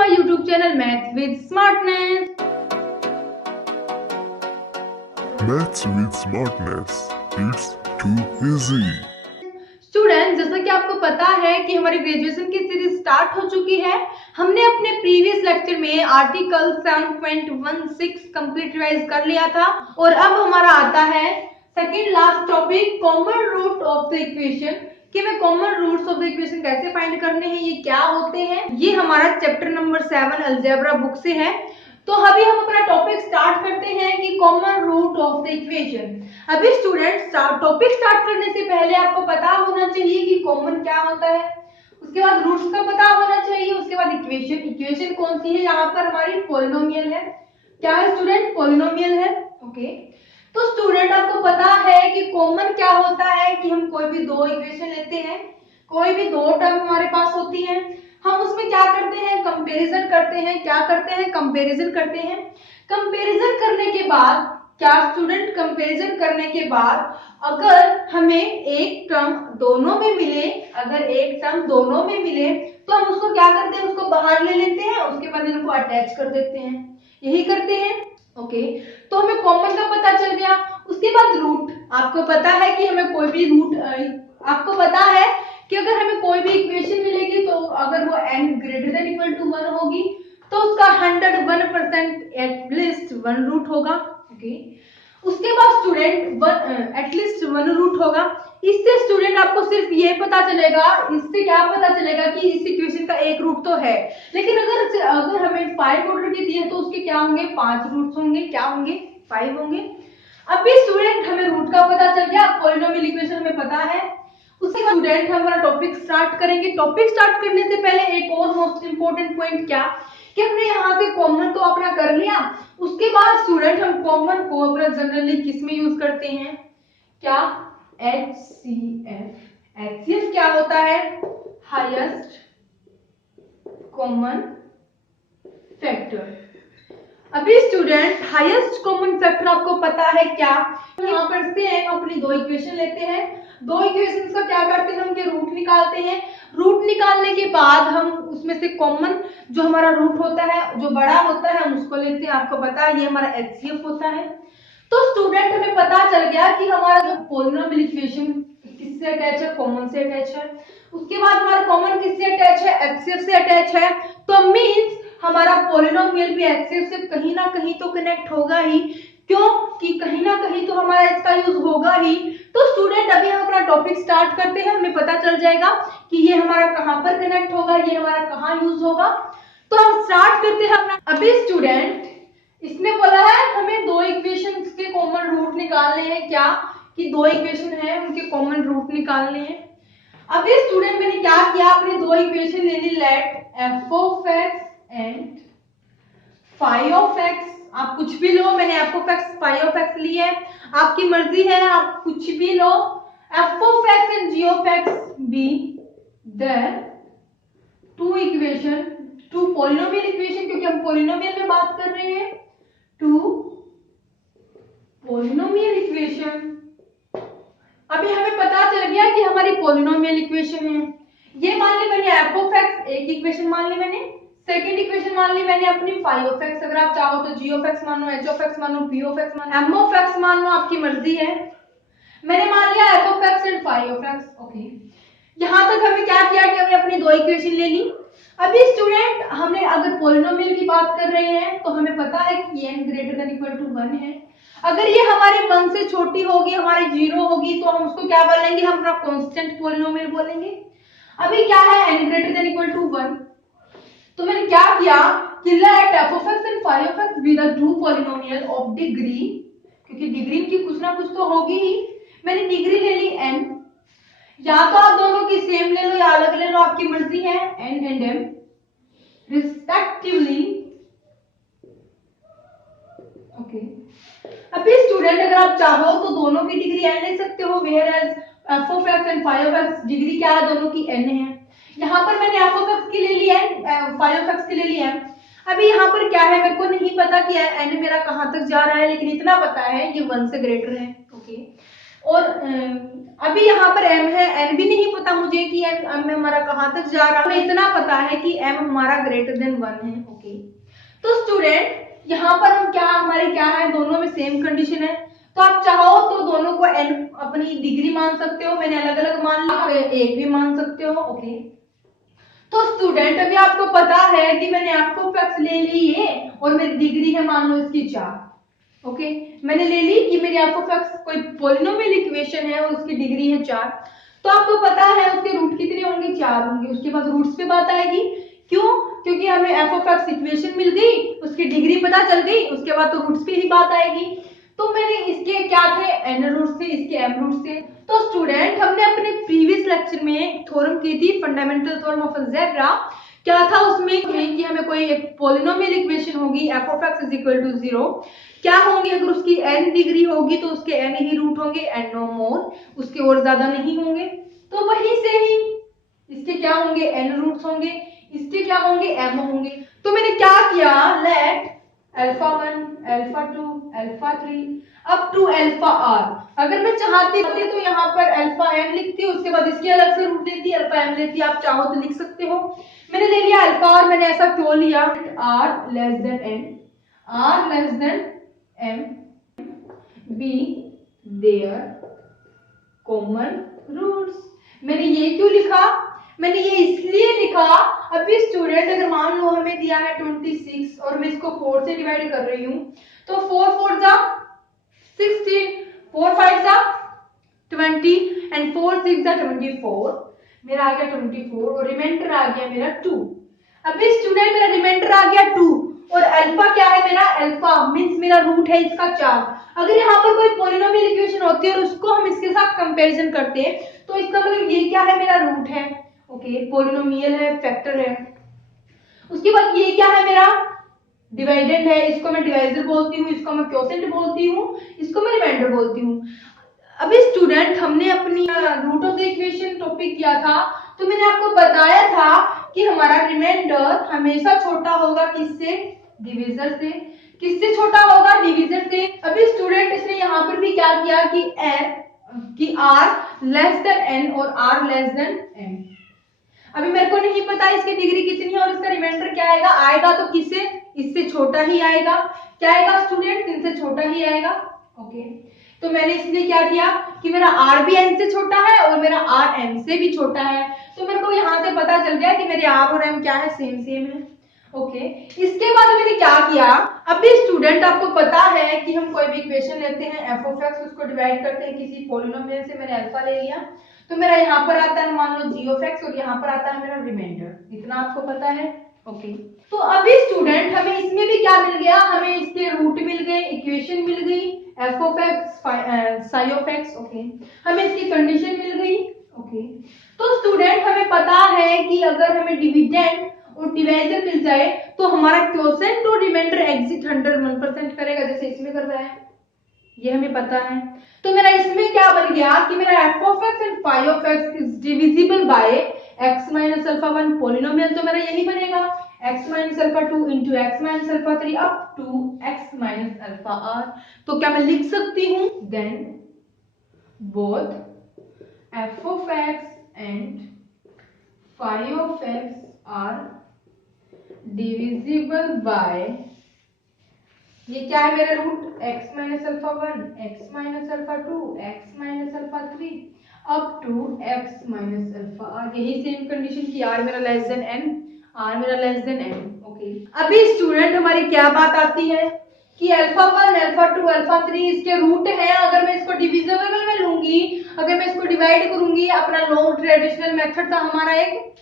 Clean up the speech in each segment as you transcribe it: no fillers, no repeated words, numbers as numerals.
My YouTube channel maths with smartness. Maths with smartness. It's too easy. Student, जैसा कि आपको पता है कि हमारी ग्रेजुएशन की सीरीज स्टार्ट हो चुकी है। हमने अपने प्रीवियस लेक्चर में आर्टिकल 7.16 कंप्लीट रिवाइज कर लिया था और अब हमारा आता है second last topic, common root of the equation. कि मैं common roots of the equation कैसे फाइंड करने हैं, ये क्या होते हैं। ये हमारा चैप्टर नंबर 7 अलजेब्रा बुक से है। तो अभी हम अपना टॉपिक स्टार्ट करते हैं कि common root of the equation. अभी स्टूडेंट, टॉपिक स्टार्ट करने से पहले आपको पता होना चाहिए कि कॉमन क्या होता है, उसके बाद रूट्स का पता होना चाहिए, उसके बाद इक्वेशन। इक्वेशन कौन सी है? यहाँ पर हमारी पॉलिनोमियल है। क्या है स्टूडेंट? पॉलिनोमियल है। ओके, तो स्टूडेंट आपको पता है कि कॉमन क्या होता है कि हम कोई भी दो इक्वेशन लेते हैं, कोई भी दो टर्म हमारे पास होती है, हम उसमें क्या करते हैं? कंपैरिजन करते हैं। क्या करते हैं? कंपैरिजन करते हैं। कंपैरिजन करने के बाद क्या स्टूडेंट, कंपैरिजन करने के बाद अगर हमें एक टर्म दोनों में मिले, अगर एक टर्म दोनों में मिले तो हम उसको क्या करते हैं? उसको बाहर ले लेते हैं, उसके बाद इनको अटैच कर देते हैं। यही करते हैं। ओके, तो हमें कॉमन का पता चल गया। उसके बाद रूट, आपको पता है कि हमें कोई भी रूट, आपको पता है कि अगर हमें कोई भी इक्वेशन मिलेगी तो अगर वो n greater than equal to 1 होगी तो उसका 101% एटलीस्ट 1 रूट होगा। ओके, उसके बाद स्टूडेंट एटलीस्ट 1 रूट होगा। इससे स्टूडेंट आपको सिर्फ ये पता चलेगा, इससे क्या पता चलेगा कि इस इक्वेशन का एक रूट तो है, लेकिन अगर हमें 5 ऑर्डर की दी है तो उसके क्या होंगे? 5 रूट्स होंगे। क्या होंगे? 5 होंगे। अभी स्टूडेंट हमें रूट का पता चल गया, पॉलिनोमियल इक्वेशन हमें पता है। उसके बाद स्टूडेंट हम हमारा टॉपिक स्टार्ट करेंगे। टॉपिक स्टार्ट करने से पहले एक और मोस्ट इंपोर्टेंट पॉइंट, क्या कि हमने यहाँ से कॉमन तो अपना कर लिया, उसके बाद स्टूडेंट हम कॉमन को अपना जनरली किस में यूज करते हैं? क्या? HCF। HCF क्या होता है? Highest common factor. अभी स्टूडेंट हाईएस्ट कॉमन फैक्टर आपको पता है क्या? यहाँ पर से हम अपनी दो इक्वेशन लेते हैं, दो इक्वेशंस का क्या करते हैं? उनके रूट निकालते हैं। रूट निकालने के बाद हम उसमें से कॉमन जो हमारा रूट होता है, जो बड़ा होता है, हम उसको लेते हैं। आपको पता है ये हमारा HCF होता है। तो स्टूडेंट हमें पता चल गया कि हमारा जो पॉलिनोमियल इक्वेशन किससे अटैच है? कॉमन से अटैच है। उसके बाद हमारा कॉमन किससे अटैच है? HCF से अटैच है। तो मींस हमारा पॉलिनोमियल भी HCF से कहीं ना कहीं तो कनेक्ट होगा ही। क्यों? कि कहीं ना कहीं तो हमारा इसका यूज होगा ही। तो स्टूडेंट अभी हम अपना टॉपिक स्टार्ट करते हैं, हमें पता चल जाएगा कि ये हमारा कहां पर कनेक्ट होगा, ये हमारा कहां यूज होगा। तो हम स्टार्ट करते हैं अपना। अभी स्टूडेंट इसने बोला है हमें दो इक्वेशन के कॉमन रूट निकालने हैं। क्या? कि दो इक्वेशन है, उनके कॉमन रूट निकालने हैं। अभी स्टूडेंट मैंने क्या किया, अपने दो इक्वेशन ले ली, let f of x and phi of x। आप कुछ भी लो, मैंने f of x phi of x ली है, आपकी मर्जी है, आप कुछ भी लो। f of x and g of x be the two equation, two polynomial equation, क्योंकि हम पॉलिनोमियल में बात कर रहे हैं। Two polynomial equation. अभी हमें पता चल गया कि हमारी पॉलिनोमियल इक्वेशन है। ये मान ली मैंने f of x, एक इक्वेशन मान ली मैंने। सेकंड इक्वेशन मान ली मैंने अपनी phi of x। अगर आप चाहो तो g of x मानो, h of x मानो, p of x मानो, m of x मान लो, आपकी मर्जी है। मैंने मान लिया f of x and phi of x। Okay, यहाँ तक हमें क्या किया कि हमने अपनी दो इक्वेशन ले ली। अभी स्टूडेंट हमने अगर पॉलिनोमियल की बात कर रहे हैं तो हमें पता है कि n greater than equal to 1 है। अगर ये हमारे 1 से छोटी होगी, हमारी 0 होगी, तो हम उसको क्या बोलेंगे? हम अपना कांस्टेंट पॉलिनोमियल बोलेंगे। अभी क्या है? n greater than equal to 1। तो मैंने क्या किया कि let f of x and phi of x be the two polynomial of degree, क्योंकि डिग्री की कुछ ना कुछ तो होगी ही। मैंने डिग्री ले ली n, या तो आप दोनों की सेम ले लो या अलग ले लो, आपकी मर्जी है, n and m respectively. Okay, अभी स्टूडेंट अगर आप चाहो तो दोनों की डिग्री n ले सकते हो, where as f of x and phi of x degree क्या है? दोनों की n है। यहाँ पर मैंने f of x की ले ली n, phi of x की ले ली m। अभी यहाँ पर क्या है, मेरे को नहीं पता कि n मेरा कहाँ तक जा रहा है, लेकिन इतना पता है ये 1 से ग्रेटर है। ओके, और अभी यहाँ पर m है, n भी नहीं पता मुझे कि m हमारा कहाँ तक जा रहा है, हमें इतना पता है कि m हमारा ग्रेटर देन 1 है। ओके, तो स्टूडेंट यहाँ पर हम क्या, हमारे क्या है, दोनों में सेम कंडीशन है, तो आप चाहो तो दोनों को n अपनी डिग्री मान सकते हो, मैंने अलग अलग मान लिया, आप एक भी मान सकते हो। ओके, तो स्टूडेंट अभी आपको पता है कि मैंने आपको फैक्ट्स ले ली है और मेरी डिग्री है मान लो इसकी 4। ओके, मैंने ले ली कि मेरी आपको फैक्ट्स कोई पॉलिनोमियल इक्वेशन है और उसकी डिग्री है 4, तो आपको पता है उसके रूट कितने होंगे, 4 होंगे। उसके बाद रूट्स पे बात आएगी, क्यों, क्योंकि हमें एफ ऑफ एक्स इक्वेशन मिल गई, उसकी डिग्री पता चल गई, उसके बाद तो रूट्स पे ही बात आएगी। तो मेरे इसके क्या थे, n रूट्स थे, इसके m रूट्स थे। तो स्टूडेंट हमने अपने प्रीवियस लेक्चर में थ्योरम की थी, फंडामेंटल थ्योरम ऑफ अलजेब्रा। क्या था उसमें कि हमें कोई एक पॉलिनोमियल इक्वेशन होगी f of x is equal to 0, क्या होंगे, अगर उसकी n डिग्री होगी तो उसके n ही रूट होंगे एंड नो मोर, उसके और ज्यादा नहीं होंगे। तो वहीं से ही इसके क्या होंगे, n रूट्स होंगे, इसके क्या होंगे, m होंगे। तो मैंने क्या किया, let alpha 1 alpha 2 alpha 3 up to alpha r, अगर मैं चाहती तो यहाँ पर अल्फा m लिखती, उसके बाद इसके अलग से रूट लेती, अल्फा m लेती, आप चाहो तो लिख सकते हो। मैंने ले लिया अल्फा r, मैंने ऐसा क्यों लिया, r less than n, r less than m be there common roots. मैंने ये क्यों लिखा, मैंने ये इसलिए लिखा, अभी स्टूडेंट अगर मान लो हमें दिया है 26 और मैं इसको 4 से डिवाइड कर रही हूँ, तो 4 4 जा 16, 4 5 जा 20 एंड 4 6 जा 24, मेरा आ गया 24 और रिमाइंडर आ गया मेरा 2। अभी स्टूडेंट मेरा रिमाइंडर आ गया 2 और अल्फा क्या है मेरा, अल्फा मींस मेरा रूट है इसका 4। अगर यहाँ पर कोई पॉलिनोमियल इक्वेशन होती है और उसको हम इसके साथ कंपैरिजन करते हैं, तो इसका मतलब ये क्या है, मेरा रूट है। ओके, पॉलिनोमियल है, फैक्टर है। उसके बाद ये क्या है, मेरा डिवाइडेंड है, इसको मैं डिवाइजर बोलती हूँ, इसको मैं क्वोशिएंट बोलती हूँ, इसको मैं रिमाइंडर बोलती हूँ। अभी स्टूडेंट हमने अपनी root of the equation topic किया था, तो मैंने आपको बताया था कि हमारा रिमाइंडर हमेशा छोटा होगा किससे, डिविजर से। किससे छोटा होगा, डिविजर से। अभी स्टूडेंट इसने यहाँ पर भी क्या किया कि r लेस देन n और r लेस देन m। अभी मेरे को नहीं पता इसकी डिग्री कितनी है और इसका रिमाइंडर क्या आएगा, आएगा तो किससे, इससे छोटा ही आएगा। क्या आएगा स्टूडेंट, 3 से छोटा ही आएगा। ओके, तो मैंने इसलिए क्या किया कि मेरा r भी n से छोटा है और मेरा r m से भी छोटा है, तो मेरे को यहाँ से पता चल गया कि मेरे r और m क्या है, सेम सेम है। ओके, इसके बाद मैंने क्या किया, अभी स्टूडेंट आपको पता है कि हम कोई भी इक्वेशन लेते हैं f ऑफ x, उसको डिवाइड करते हैं किसी पॉलिनोमियल से, मैंने अल्फा ले लिया, तो मेरा यहाँ पर आता है मान लो g ऑफ x और यहाँ पर आता है मेरा रिमाइंडर, इतना आपको पता है। ओके, तो अभी स्टूडेंट हमें इसमें भी क्या मिल गया, हमें इसके रूट मिल गए, इक्वेशन मिल गई f of x sigh of x। Okay, हमें इसकी कंडीशन मिल गई। ओके, तो स्टूडेंट हमें पता है कि अगर हमें डिविडेंड और डिवाइजर मिल जाए तो हमारा क्वोशिएंट और रिमाइंडर एग्जिट 101% करेगा, जैसे इसमें कर रहा है, ये हमें पता है। तो मेरा इसमें क्या बन गया कि मेरा f of x and phi of x is divisible by x minus alpha 1 polynomial, तो मेरा यही बनेगा x minus alpha 2 into x minus alpha 3 up to x minus alpha r। तो क्या मैं लिख सकती हूँ, then both f of x and phi of x are divisible by, ये क्या है मेरा root, x minus alpha 1 x minus alpha 2 x minus alpha 3 up to x minus alpha r। यही सेम कंडीशन की r मेरा less than n, r मेरा less than n। Okay, अभी student हमारी क्या बात आती है कि अल्फा 1 अल्फा 2 अल्फा 3 इसके रूट है, अगर मैं इसको डिविजिबल में लूंगी, अगर मैं इसको डिवाइड करूंगी, अपना लॉन्ग ट्रेडिशनल मेथड था हमारा एक,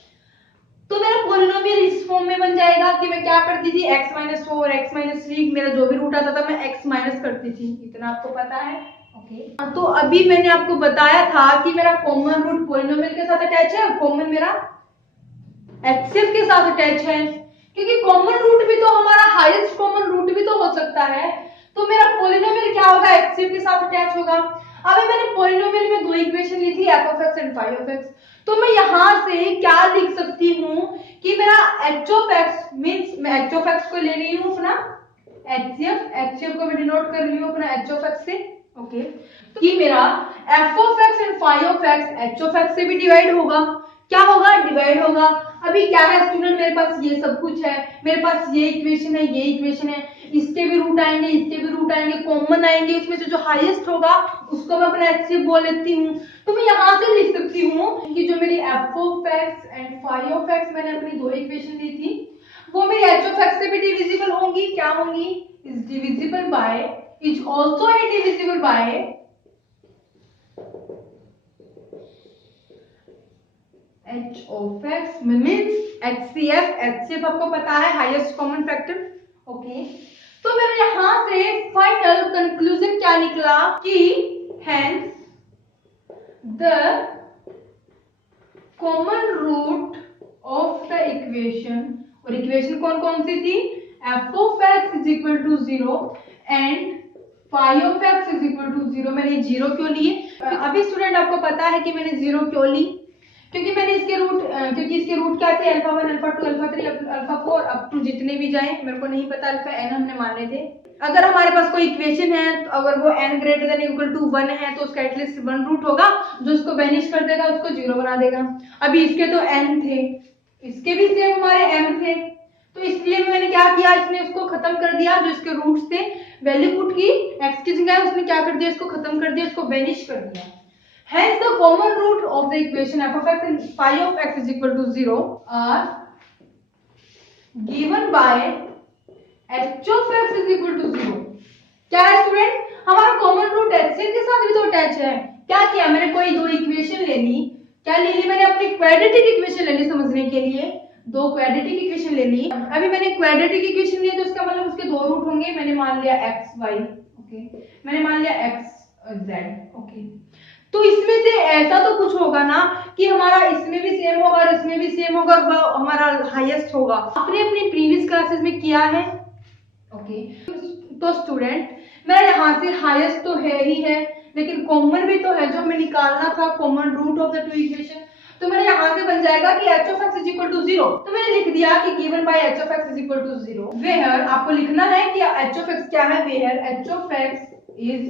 तो मेरा पॉलिनोमियल इस फॉर्म में बन जाएगा कि मैं क्या करती थी, x माइनस 4 x माइनस 3, मेरा जो भी रूट आता था मैं x माइनस करती थी, इतना आपको पता है। ओके, तो अभी मैंने आपको बताया था कि मेरा कॉमन रूट पॉलिनोमियल के साथ अटैच है और कॉमन मेरा HCF के साथ अटैच है, क्योंकि कॉमन रूट भी तो हमारा हाईएस्ट कॉमन रूट भी तो हो सकता है, तो मेरा पॉलिनोमियल क्या होगा, HCF के साथ अटैच होगा। अभी मैंने पॉलिनोमियल में दो इक्वेशन ली थी, f of x and phi of x, तो मैं यहाँ से क्या लिख सकती हूँ कि मेरा h of x मींस मैं h of x को ले रही हूँ अपना HCF, HCF को मैं डिनोट कर रही हूँ अपना h of x से। ओके, कि मेरा F of X and phi of X H of X से भी डिवाइड होगा। क्या होगा? डिवाइड होगा। अभी क्या है स्टूडेंट, मेरे पास ये सब कुछ है, मेरे पास ये इक्वेशन है, ये इक्वेशन है, इसके भी रूट आएंगे, इसके भी रूट आएंगे, कॉमन आएंगे, इसमें से जो हाईएस्ट होगा उसको मैं अपना एचसीएफ बोल लेती हूँ। तो मैं यहाँ से लिख सकती हूँ कि जो मेरी F of X and phi of X मैंने अपनी दो इक्वेशन दी थी वो मेरी एच ऑफ एक्स से भी डिविजिबल होंगी। क्या होंगी? Is divisible bye, is also divisible by H of x means HCF. HCF आपको पता है हाईएस्ट कॉमन फैक्टर। ओके, तो मेरे यहां से फाइनल कंक्लूजन क्या निकला कि hence the common root of the equation, और इक्वेशन कौन कौन सी थी? F of X is equal to 0 and phi of X is equal to 0। मैंने 0 क्यों लिए? अभी स्टूडेंट आपको पता है कि मैंने 0 क्यों ली, क्योंकि मैंने इसके रूट क्या थे? Alpha 1, alpha 2, alpha 3, alpha 4 up to जितने भी जाए, मेरे को नहीं पता, अल्फा n हमने माने थे। अगर हमारे पास कोई इक्वेशन है तो अगर वो n greater than equal to 1 है तो उसका एटलीस्ट 1 रूट होगा, जो उसको बेनिश कर देगा उसको 0 बना देगा। अभी इसके तो n थे, इसके भी सेम हमारे m थे, तो इसलिए मैंने क्या किया, इसने उसको खत्म कर दिया, जो इसके रूट्स थे वैल्यू पुट की, x की जगह उसने क्या कर दिया, इसको खत्म कर दिया, इसको बेनिश कर दिया। Hence the common root of the equation f of x and phi of x is equal to 0 are given by h of x is equal to 0। क्या है स्टूडेंट? हमारा कॉमन रूट HCF के साथ भी तो अटैच है। क्या किया मैंने? कोई दो इक्वेशन ले ली। क्या ले ली मैंने? अपनी क्वाड्रेटिक इक्वेशन ले ली समझने के लिए, दो क्वाड्रेटिक इक्वेशन ले ली। अभी मैंने क्वाड्रेटिक इक्वेशन ली तो इसका मतलब उसके दो रूट होंगे। मैंने मान लिया x y, ओके, मैंने मान लिया x z, ओके। तो इसमें से ऐसा तो कुछ होगा ना कि हमारा इसमें भी सेम होगा और इसमें भी सेम होगा और हमारा हाईएस्ट होगा। आपने अपनी प्रीवियस क्लासेस में किया है, ओके। तो स्टूडेंट मेरा यहाँ से हाईएस्ट तो है ही है, लेकिन कॉमन भी तो है जो हमें निकालना था, common root of the two equation. तो मेरे यहाँ से बन जाएगा कि h of x is equal to 0। तो मैंने लिख दिया कि given by h of x is equal to 0 where आपको लिखना है कि h of x क्या है, where h of x is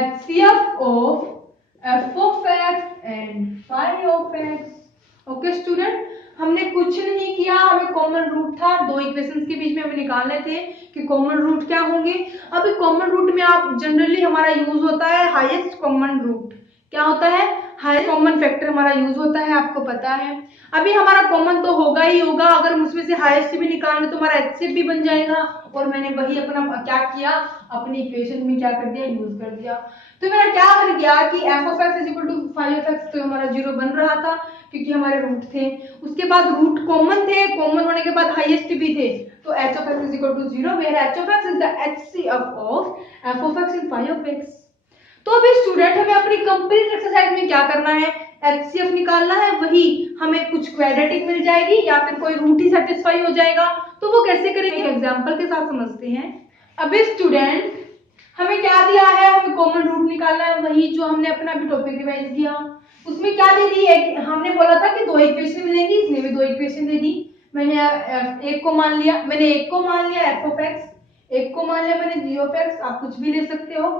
HCF of f of x and phi of x। Okay student, हमने कुछ नहीं किया, हमें कॉमन रूट था, दो इक्वेशंस के बीच में हमें निकालने थे कि कॉमन रूट क्या होंगे। अभी कॉमन रूट में आप जनरली हमारा यूज होता है हाईएस्ट कॉमन रूट। क्या होता है? हाईएस्ट कॉमन फैक्टर हमारा यूज होता है, आपको पता है। अभी हमारा कॉमन तो होगा ही होगा, अगर उसमें से हाईएस्ट भी निकालने तो हमारा एचसीएफ भी बन जाएगा। और मैंने वही अपना क्या किया, अपनी इक्वेशन में क्या कर दिया, यूज कर दिया। तो मेरा क्या बन गया कि f of x is equal to phi of x, तो हमारा 0 बन रहा था क्योंकि हमारे रूट थे। उसके बाद रूट कॉमन थे, कॉमन होने के बाद हाईएस्ट भी थे, तो h of x is equal to 0 where h of x is the HCF of f of x and phi of x। तो अभी स्टूडेंट हमें अपनी कंप्लीट एक्सरसाइज में क्या करना है, HCF निकालना है। वही हमें कुछ क्वाड्रेटिक मिल जाएगी या फिर कोई रूट ही सेटिस्फाई हो जाएगा। तो वो कैसे करेंगे, एक एग्जांपल के साथ समझते हैं। अभी स्टूडेंट हमें क्या दिया है, हमें कॉमन रूट निकालना है, वही जो हमने अपना अभी टॉपिक रिवाइज किया। उसमें क्या दे दी है, हमने बोला था कि दो इक्वेशन मिलेंगी, इसने भी दो इक्वेशन दे दी। मैंने एक को मान लिया, f of x, एक को मान लिया मैंने g of x। आप कुछ भी ले सकते हो।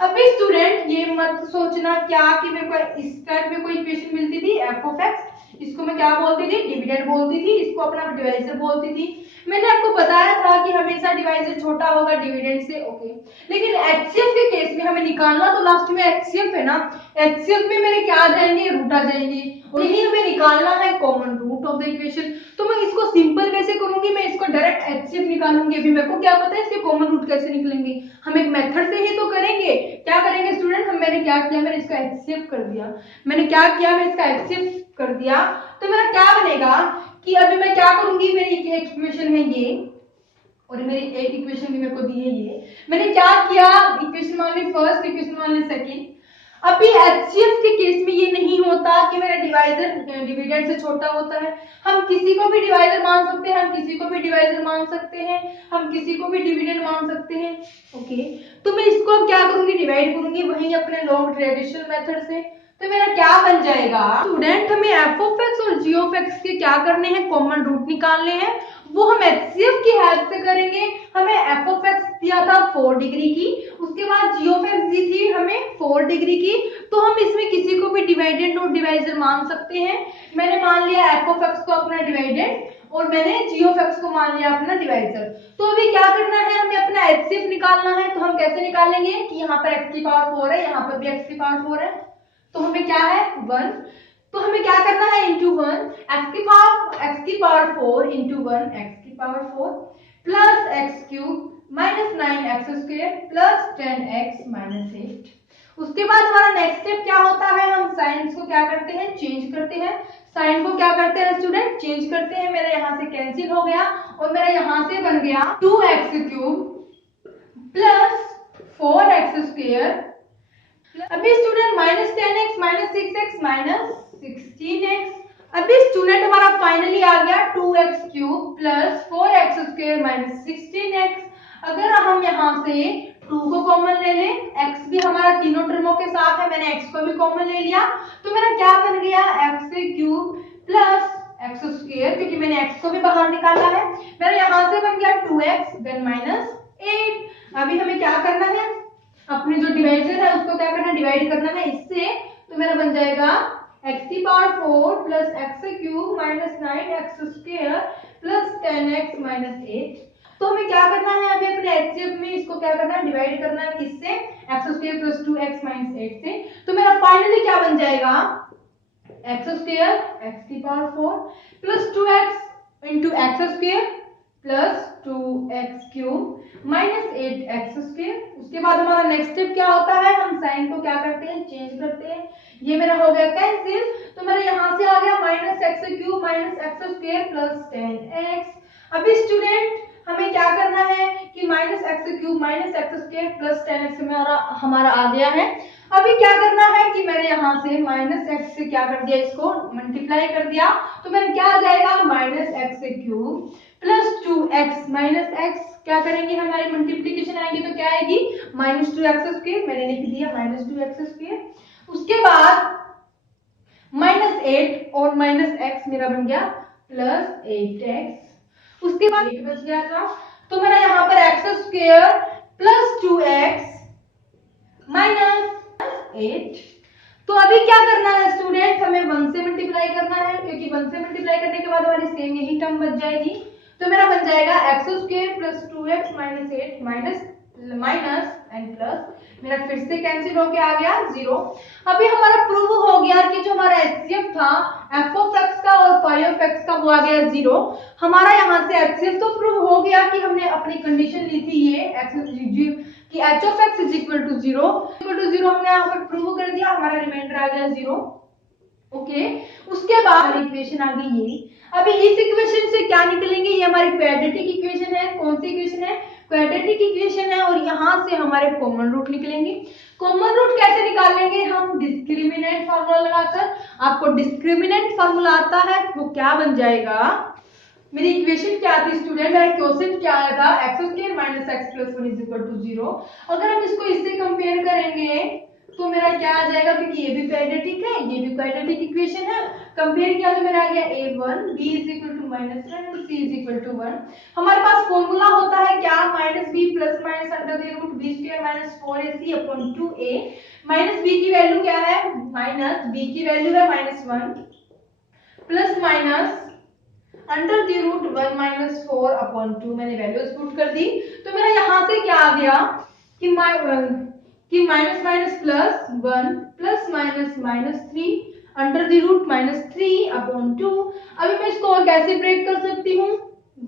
अभी स्टूडेंट ये मत सोचना क्या कि मेरे को इस टाइप में कोई इक्वेशन मिलती थी f of x, इसको मैं क्या बोलती थी, डिविडेंड बोलती थी, इसको अपना डिवाइजर बोलती थी। मैंने आपको बताया था कि हमेशा डिवाइजर छोटा होगा डिविडेंड से, ओके। लेकिन एचसीएफ के केस में हमें निकालना तो लास्ट में एचसीएफ है ना, एचसीएफ में मेरे क्या आ जाएंगे, रूट आ जाएंगे, और यही हमें निकालना है common root of the equation. तो मैं इसको सिंपल वैसे करूंगी, मैं इसको डायरेक्ट एचसीएफ निकालूंगी। अभी मेरे को क्या पता है इसके कॉमन रूट कैसे निकलेंगे, हम एक मेथड से ही तो करेंगे। क्या करेंगे स्टूडेंट, मैंने क्या किया, मैंने इसका एचसीएफ कर दिया। मैंने क्या किया, मैंने इसका एचसीएफ कर दिया। तो मेरा क्या बनेगा कि अभी मैं क्या करूंगी, मेरी एक इक्वेशन है ये और मेरी एक इक्वेशन भी मेरे को दी है ये। मैंने क्या किया, इक्वेशन मान ली फर्स्ट, इक्वेशन मान ली सेकंड। अभी एचसीएफ के केस में ये नहीं होता कि मेरा डिवाइजर डिविडेंड से छोटा होता है। हम किसी को भी डिवाइजर मान सकते हैं, हम किसी को भी डिवाइजर मान सकते हैं, हम किसी को भी डिविडेंड मान सकते हैं, ओके। तो मैं इसको क्या करूंगी, डिवाइड करूंगी, वही अपने लॉग ट्रेडिशनल मेथड से। तो मेरा क्या बन जाएगा स्टूडेंट, हमें एफ ऑफ एक्स और जी ऑफ एक्स के क्या करने हैं, कॉमन रूट निकालने हैं। वो हम एचसीएफ की हेल्प से करेंगे। हमें एफ ऑफ एक्स दिया था 4 डिग्री की, उसके बाद जी ऑफ एक्स दी थी हमें 4 डिग्री की। तो हम इसमें किसी को भी डिवाइडेंड और डिवाइजर मान सकते हैं। मैंने मान लिया एफ ऑफ एक्स को अपना डिवाइडेंड और मैंने जी ऑफ एक्स को मान लिया अपना डिवाइजर। तो अभी क्या करना है, हमें अपना एचसीएफ निकालना है। तो हम कैसे निकालेंगे कि यहाँ पर एक्स की पावर 4 है, यहाँ पर भी एक्स की पावर 4 है, तो हमें क्या है 1। तो हमें क्या करना है इंटू 1, एक्स की पावर 4 इंटू 1 एक्स की power 4 plus x cube minus 9 x square plus 10 x minus 8। उसके बाद हमारा नेक्स्ट स्टेप क्या होता है, हम साइंस को क्या करते हैं, चेंज करते हैं। साइन को क्या करते हैं स्टूडेंट, चेंज करते हैं। मेरा यहाँ से कैंसिल हो गया और मेरा यहाँ से बन गया 2x cube plus 4x square. अभी student minus 10x minus 6x minus 16x। अभी स्टूडेंट हमारा फाइनली आ गया 2x cube plus 4x square minus 16x। अगर हम यहाँ से 2 को कॉमन ले लें, x भी हमारा तीनों टर्मों के साथ है, मैंने x को भी कॉमन ले लिया, तो मेरा क्या बन गया x cube plus x square, क्योंकि मैंने x को भी बाहर निकाला है। मेरा यहाँ से बन गया 2x देन माइनस 8। अभी हमें क्या करना है, अपने जो डिवाइजर है उसको क्या करना है, डिवाइड करना है इससे। तो मेरा बन जाएगा x की power 4 plus x cube minus 9x square plus 10x minus 8। तो हमें क्या करना है, अभी अपने एचसीएफ में इसको क्या करना है, डिवाइड करना है किससे, x square plus 2x minus 8 से। तो मेरा फाइनली क्या बन जाएगा, एक्स स्क्वायर एक्स की power 4 plus 2x into x square plus 2x cube minus 8x square. उसके बाद हमारा नेक्स्ट स्टेप क्या होता है, हम साइन को क्या करते हैं, चेंज करते हैं। ये मेरा हो गया कैंसिल, तो मेरा यहाँ से आ गया minus x cube minus x square plus 10x। अभी स्टूडेंट हमें क्या करना है कि minus x cube minus x square plus 10x हमारा आ गया है। अभी क्या करना है कि मैंने यहाँ से माइनस एक्स से क्या कर दिया, इसको मल्टीप्लाई कर दिया, तो मेरा क्या आ जाएगा minus x cube plus 2x minus x। क्या करेंगे, हमारी मल्टीप्लीकेशन आएगी तो क्या आएगी माइनस 2x स्क्वायर, मैंने लिख दिया माइनस 2x स्क्वायर। उसके बाद माइनस 8 और माइनस x मेरा बन गया प्लस 8x। उसके बाद 8 बच गया था, तो मेरा यहाँ पर x square plus 2x minus 8। तो अभी क्या करना है स्टूडेंट, हमें 1 से मल्टीप्लाई करना है, क्योंकि 1 से मल्टीप्लाई करने के बाद हमारी सेम यही टर्म बच जाएगी। तो मेरा बन जाएगा x square plus 2x minus 8 minus and plus, मेरा फिर से कैंसिल होके आ गया 0। अभी हमारा प्रूव हो गया कि जो हमारा एचसीएफ था एफ ऑफ एक्स का और फाई ऑफ एक्स का वो आ गया 0। हमारा यहाँ से एचसीएफ तो प्रूव हो गया कि हमने अपनी कंडीशन ली थी ये कि H of X is equal to 0 हमने यहाँ पर प्रूव कर दिया, हमारा रिमाइंडर आ गया 0। ओके, उसके बाद इक्वेशन आ गई ये। अभी इस इक्वेशन से क्या निकलेंगे, ये हमारी क्वाड्रेटिक इक्वेशन है। कौन सी इक्वेशन है, क्वाड्रेटिक इक्वेशन है, और यहाँ से हमारे कॉमन रूट निकलेंगे। कॉमन रूट कैसे निकालेंगे, हम डिस्क्रिमिनेंट फार्मूला लगाकर। आपको डिस्क्रिमिनेंट फार्मूला आता है, वो क्या बन जाएगा, मेरी इक्वेशन क्या थी स्टूडेंट, मेरा क्वेश्चन क्या आया था X square minus X plus 1 is equal to 0। अगर हम इसको इससे कंपेयर करेंगे तो मेरा क्या आ जाएगा, क्योंकि ये भी क्वाड्रेटिक है, ये भी क्वाड्रेटिक इक्वेशन है। कंपेयर किया तो मेरा आ गया a1 b is equal to minus 1 c is equal to 1। हमारे पास फॉर्मूला होता है क्या, minus b plus minus under the root b square minus 4ac upon 2a। Minus b की वैल्यू क्या है, माइनस b की वैल्यू है minus 1 plus minus under the root 1 minus 4 upon 2। मैंने वैल्यूज पुट कर दी, तो मेरा यहाँ से क्या आ गया कि minus minus plus 1 plus minus minus 3 under the root minus 3 upon 2। अभी मैं इसको और कैसे ब्रेक कर सकती हूँ,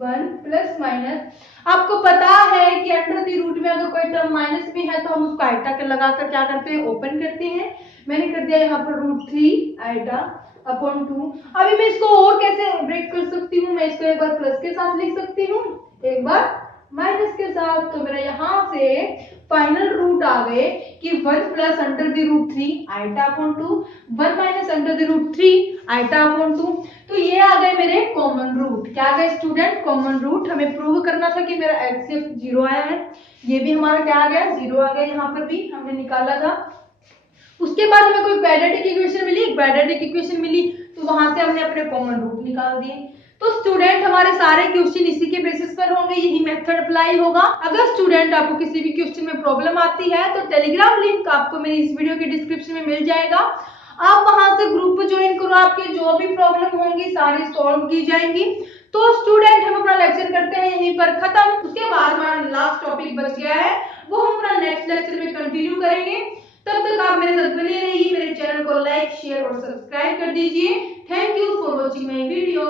1 प्लस माइनस, आपको पता है कि अंडर द रूट में अगर कोई टर्म माइनस में है तो हम उसको आइटा के लगाकर क्या करते हैं, ओपन करते हैं। मैंने कर दिया यहाँ पर रूट 3 आइटा अपॉन 2। अभी मैं इसको और कैसे ब्रेक कर सकती हूँ, मैं इसको एक बार प्लस के साथ लिख सकती हूँ, एक बार माइनस के साथ। तो मेरा यहाँ से फाइनल रूट आ गए कि 1 plus under the root 3 iota upon 2, 1 minus under the root 3 iota upon 2। तो ये आ गए मेरे कॉमन रूट। क्या आ गए स्टूडेंट, कॉमन रूट। हमें प्रूव करना था कि मेरा एचसीएफ 0 आया है, ये भी हमारा क्या आ गया 0 आ गया, यहाँ पर भी हमने निकाला था। उसके बाद हमें कोई क्वाड्रेटिक इक्वेशन मिली, क्वाड्रेटिक इक्वेशन मिली तो वहां से हमने अपने कॉमन रूट निकाल दिए। तो स्टूडेंट हमारे सारे क्वेश्चन इसी के बेसिस पर होंगे, यही मेथड अप्लाई होगा। अगर स्टूडेंट आपको किसी भी क्वेश्चन में प्रॉब्लम आती है तो टेलीग्राम लिंक आपको मेरी इस वीडियो के डिस्क्रिप्शन में मिल जाएगा, आप वहां से ग्रुप ज्वाइन करो, आपके जो भी प्रॉब्लम होंगी सारी सॉल्व की जाएंगी। तो स्टूडेंट हम अपना लेक्चर करते हैं यहीं पर खत्म। उसके बाद हमारा लास्ट टॉपिक बच गया है, वो हम अपना नेक्स्ट लेक्चर में कंटिन्यू करेंगे। तब तक आप मेरे साथ बने रहिए, मेरे चैनल को लाइक शेयर और सब्सक्राइब कर दीजिए। Thank you for watching my video.